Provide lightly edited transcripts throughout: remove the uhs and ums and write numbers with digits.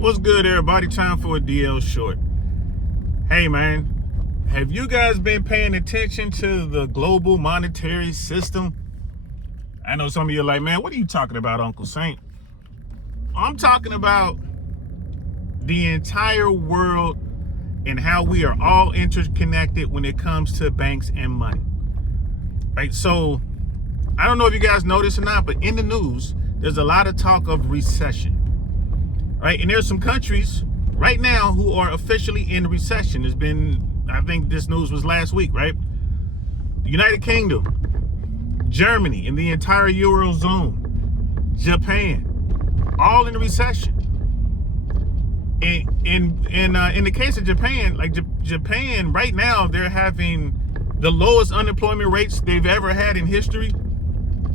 What's good, everybody? Time for a DL short. Hey, man, have you guys been paying attention to the global monetary system? I know some of you are like, man, what are you talking about, Uncle Saint? I'm talking about the entire world and how we are all interconnected when it comes to banks and money. Right? So, I don't know if you guys know this or not, but in the news, there's a lot of talk of recession. Right? And there's some countries right now who are officially in recession. There's been, I think this news was last week, right? The United Kingdom, Germany, and the entire Eurozone, Japan, all in a recession. And in the case of Japan, like Japan right now, they're having the lowest unemployment rates they've ever had in history.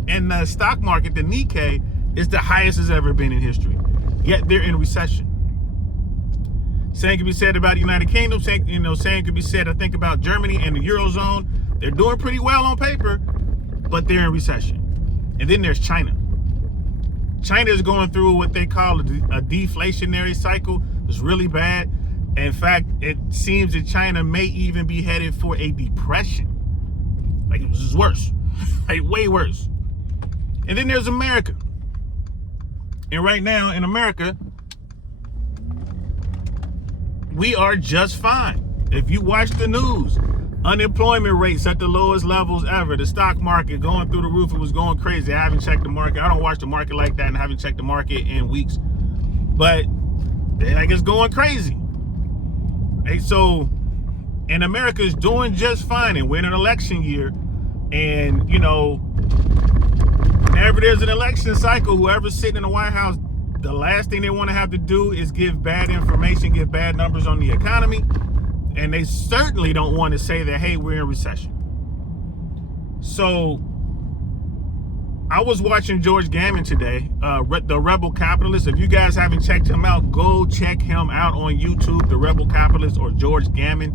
And the stock market, the Nikkei, is the highest it's ever been in history. Yet they're in recession. Same can be said about the United Kingdom. Same can be said, I think, about Germany and the Eurozone. They're doing pretty well on paper, but they're in recession. And then there's China. China is going through what they call a deflationary cycle. It's really bad. In fact, it seems that China may even be headed for a depression. Like, it was worse. Like, way worse. And then there's America. And right now in America, we are just fine. If you watch the news, unemployment rates at the lowest levels ever. The stock market going through the roof. It was going crazy. I haven't checked the market. I don't watch the market like that, and I haven't checked the market in weeks. But like, it's going crazy. Hey, so, and America is doing just fine, and we're in an election year. And, you know, whenever there's an election cycle, whoever's sitting in the White House, the last thing they want to have to do is give bad information, give bad numbers on the economy. And they certainly don't want to say that, hey, we're in recession. So I was watching George Gammon today, the Rebel Capitalist. If you guys haven't checked him out, go check him out on YouTube, the Rebel Capitalist, or George Gammon.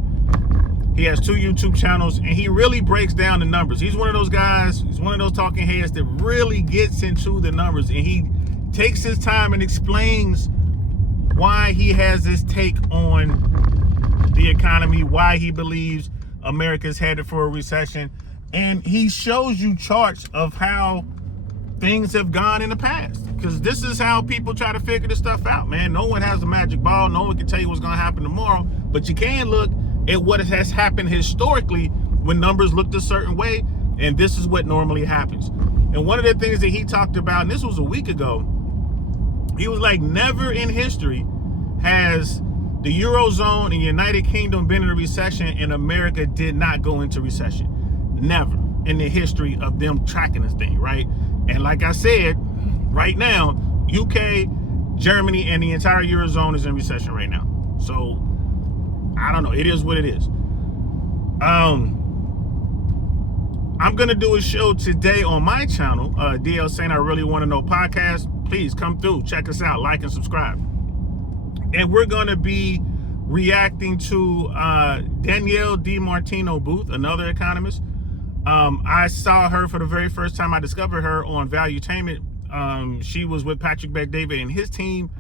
He has 2 YouTube channels, and he really breaks down the numbers. He's one of those guys, he's one of those talking heads that really gets into the numbers, and he takes his time and explains why he has this take on the economy, why he believes America's headed for a recession. And he shows you charts of how things have gone in the past. Because this is how people try to figure this stuff out, man. No one has a magic ball. No one can tell you what's going to happen tomorrow. But you can look at what has happened historically when numbers looked a certain way. And this is what normally happens. And one of the things that he talked about, and this was a week ago, he was like, never in history has the Eurozone and United Kingdom been in a recession and America did not go into recession. Never in the history of them tracking this thing, right? And like I said, right now, UK, Germany, and the entire Eurozone is in recession right now. So, I don't know. It is what it is. I'm going to do a show today on my channel, DL Saint I Really Want to Know podcast. Please come through, check us out, like and subscribe. And we're going to be reacting to Danielle DiMartino Booth, another economist. I saw her for the very first time. I discovered her on Valuetainment. She was with Patrick Bet-David and his team.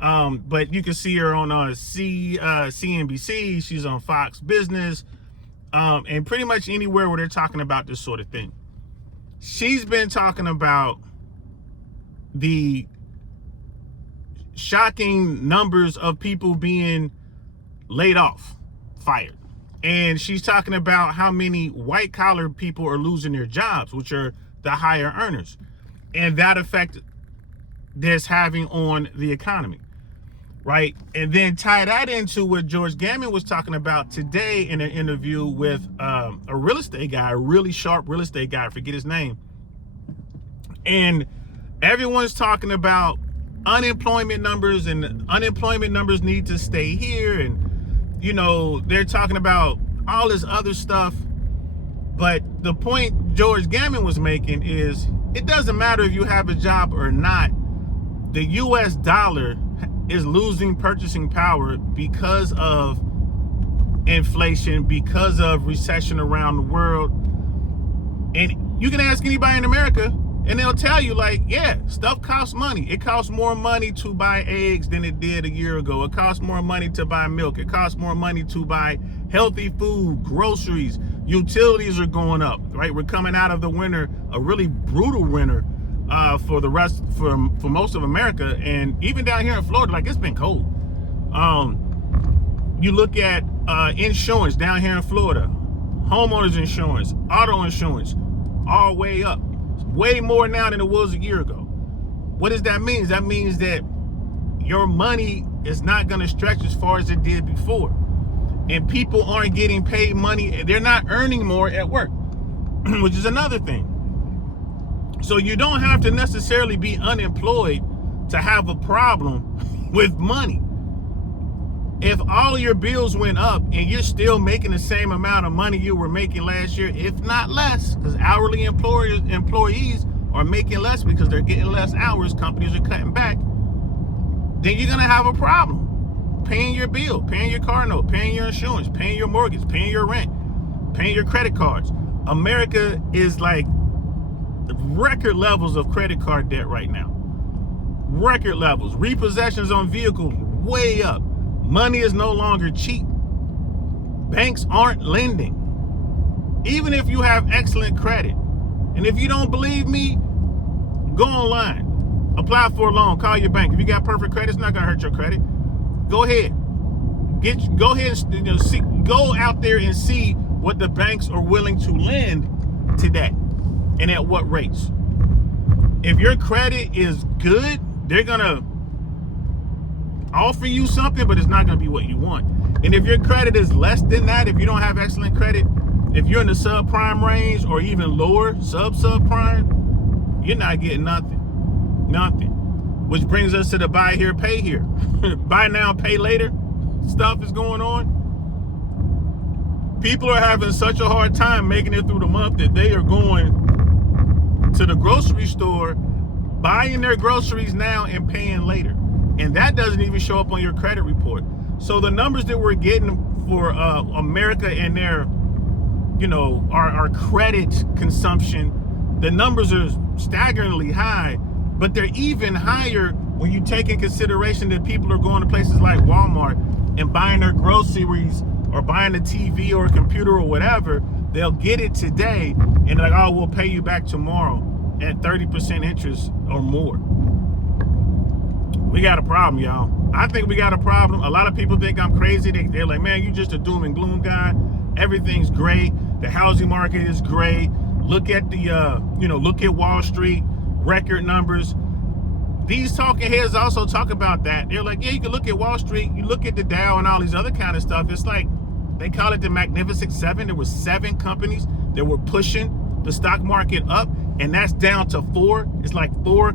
But you can see her on CNBC. She's on Fox Business. And pretty much anywhere where they're talking about this sort of thing. She's been talking about the shocking numbers of people being laid off, fired. And she's talking about how many white collar people are losing their jobs, which are the higher earners, and that effect that's having on the economy, right? And then tie that into what George Gammon was talking about today in an interview with a real estate guy, a really sharp real estate guy, I forget his name. And everyone's talking about unemployment numbers, and unemployment numbers need to stay here. And, you know, they're talking about all this other stuff. But the point George Gammon was making is it doesn't matter if you have a job or not. The US dollar is losing purchasing power because of inflation, because of recession around the world. And you can ask anybody in America, And they'll tell you, like, yeah, stuff costs money. It costs more money to buy eggs than it did a year ago. It costs more money to buy milk. It costs more money to buy healthy food, groceries. Utilities are going up, right? We're coming out of the winter, a really brutal winter for most of America. And even down here in Florida, like, it's been cold. You look at insurance down here in Florida, homeowners insurance, auto insurance, all way up. Way more now than it was a year ago. What does that mean? That means that your money is not going to stretch as far as it did before. And people aren't getting paid money. They're not earning more at work, which is another thing. So you don't have to necessarily be unemployed to have a problem with money. If all of your bills went up and you're still making the same amount of money you were making last year, if not less, because hourly employees are making less because they're getting less hours, companies are cutting back, then you're gonna have a problem paying your bill, paying your car note, paying your insurance, paying your mortgage, paying your rent, paying your credit cards. America is like record levels of credit card debt right now. Record levels. Repossessions on vehicles way up. Money is no longer cheap. Banks aren't lending. Even if you have excellent credit. And if you don't believe me, go online. Apply for a loan. Call your bank. If you got perfect credit, it's not going to hurt your credit. Go ahead. Go ahead and go out there and see what the banks are willing to lend today and at what rates. If your credit is good, they're going to offer you something, but it's not going to be what you want. And if your credit is less than that, if you don't have excellent credit, if you're in the subprime range or even lower, subprime, you're not getting nothing. Which brings us to the buy here, pay here. Buy now, pay later stuff is going on. People are having such a hard time making it through the month that they are going to the grocery store, buying their groceries now and paying later. And that doesn't even show up on your credit report. So the numbers that we're getting for America and their, our credit consumption, the numbers are staggeringly high, but they're even higher when you take in consideration that people are going to places like Walmart and buying their groceries or buying a TV or a computer or whatever. They'll get it today and they're like, oh, we'll pay you back tomorrow at 30% interest or more. We got a problem, y'all. I think we got a problem. A lot of people think I'm crazy. They're like, man, you're just a doom and gloom guy. Everything's great. The housing market is great. Look at look at Wall Street, record numbers. These talking heads also talk about that. They're like, yeah, you can look at Wall Street. You look at the Dow and all these other kind of stuff. It's like, they call it the Magnificent Seven. There were 7 companies that were pushing the stock market up, and that's down to 4. It's like 4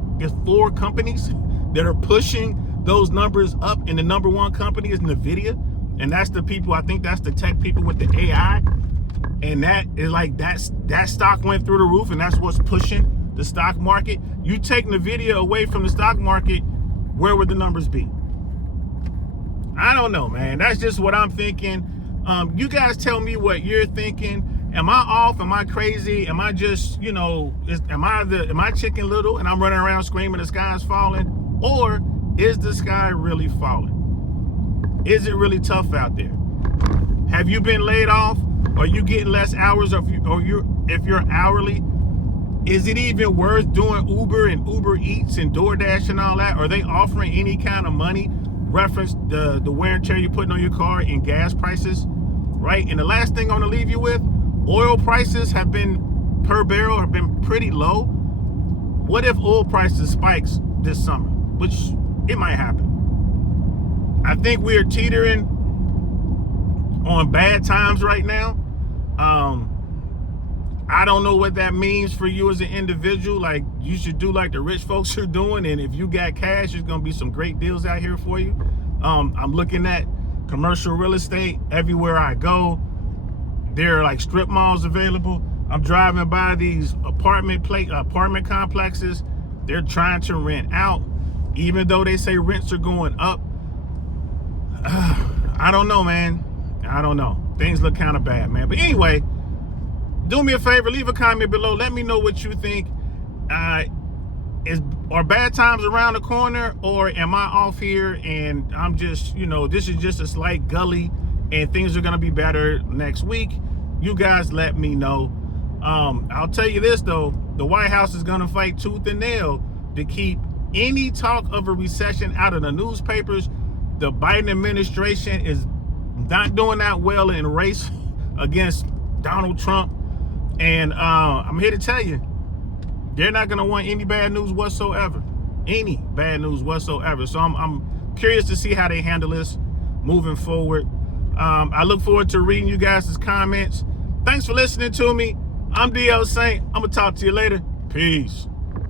companies that are pushing those numbers up, and the number 1 company is NVIDIA, and that's the people, I think that's the tech people with the AI, and that is like, that stock went through the roof, and that's what's pushing the stock market. You take NVIDIA away from the stock market, where would the numbers be? I don't know, man. That's just what I'm thinking. You guys tell me what you're thinking. Am I off? Am I crazy? Am I just, am I Chicken Little and I'm running around screaming the sky's falling? Or is the sky really falling? Is it really tough out there? Have you been laid off? Are you getting less hours? If you're hourly, is it even worth doing Uber and Uber Eats and DoorDash and all that? Are they offering any kind of money? Reference the wear and tear you're putting on your car and gas prices, right? And the last thing I'm gonna leave you with, oil prices have been per barrel have been pretty low. What if oil prices spikes this summer? Which it might happen. I think we are teetering on bad times right now. I don't know what that means for you as an individual. Like, you should do like the rich folks are doing, and if you got cash, there's gonna be some great deals out here for you. I'm looking at commercial real estate everywhere I go. There are like strip malls available. I'm driving by these apartment complexes. They're trying to rent out, even though they say rents are going up. I don't know, man. I don't know. Things look kind of bad, man. But anyway, do me a favor, leave a comment below. Let me know what you think. Are bad times around the corner, or am I off here and I'm just, this is just a slight gully and things are going to be better next week? You guys let me know. I'll tell you this though, the White House is going to fight tooth and nail to keep any talk of a recession out of the newspapers. The Biden administration is not doing that well in race against Donald Trump. And I'm here to tell you, they're not going to want any bad news whatsoever. Any bad news whatsoever. So I'm curious to see how they handle this moving forward. I look forward to reading you guys' comments. Thanks for listening to me. I'm DL Saint. I'm going to talk to you later. Peace.